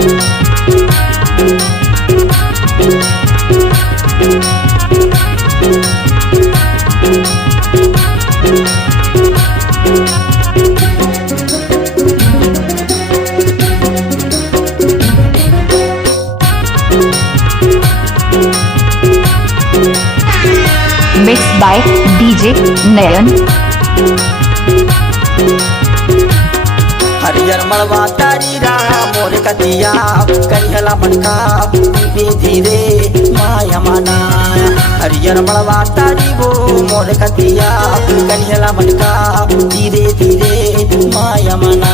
Mixed by DJ Nayan। हरियर मड़वा तारी राम मोर कतिया करिहला मनका धीरे धीरे माया मना। हरियर मड़वा तारी वो मोर कतिया करिहला मनका धीरे धीरे माया मना।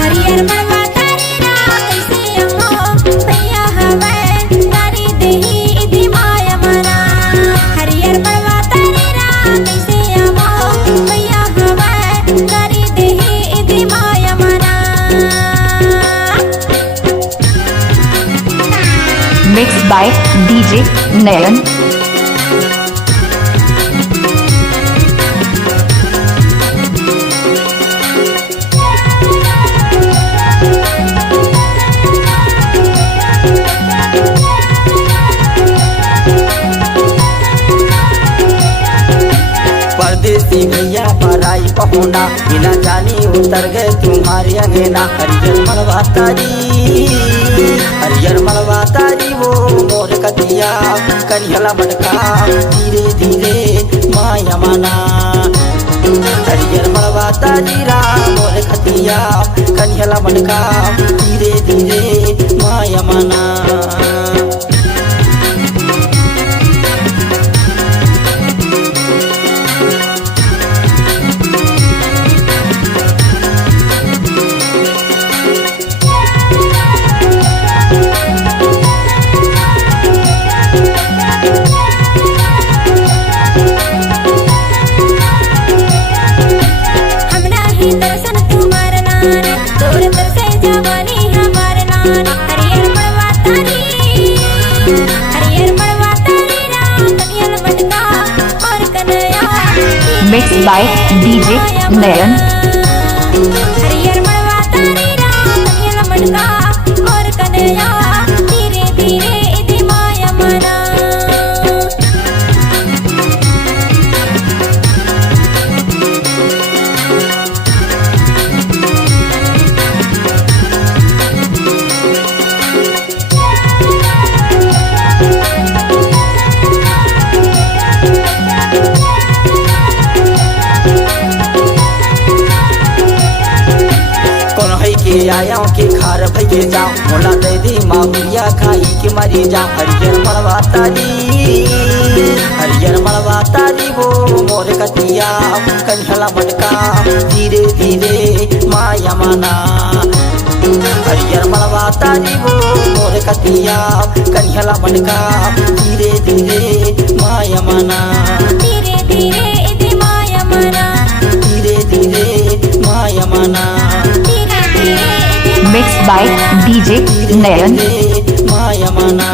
हरियर मड़वा तारी राम कैसे हो भैया हवे तारी देही इति माया मना। हरियर मड़वा तारी राम कैसे हो भैया हवे तारी देही इति माया मना। Mixed by DJ Nayan। परदेसी भैया पराई पहुना बिना जानी उतर गए तुम्हारे अंगना। हरियर मड़वा तारी हरियर मड़वा तारी वो मोर कतिया करिहला मटका धीरे धीरे माया मना। हरियर मड़वा तारी राम मोर कतिया करिहला मटका धीरे धीरे माया मना। दर्शन तुम्हार नान तोर तरसे जवानी हमार नान। हरियर मड़वा तारी राम कनियल मटका और Kanhaiya. Mixed by DJ Nayan। हरियर मड़वा तारी राम कनियल मटका और कन्हैया धीरे धीरे इति माया मना। के आया के खार भैया जाओ मोला दे दे माहुरिया खाई के मरी जाओ। हरियर मड़वा तारी वो मोर कतिया करिहला मटका धीरे धीरे माया मना। हरियर मड़वा तारी वो मोर कतिया करिहला मटका धीरे धीरे माया मना। धीरे धीरे इति माया मना। धीरे धीरे माया मना। Mixed by DJ Nayan। माया मना।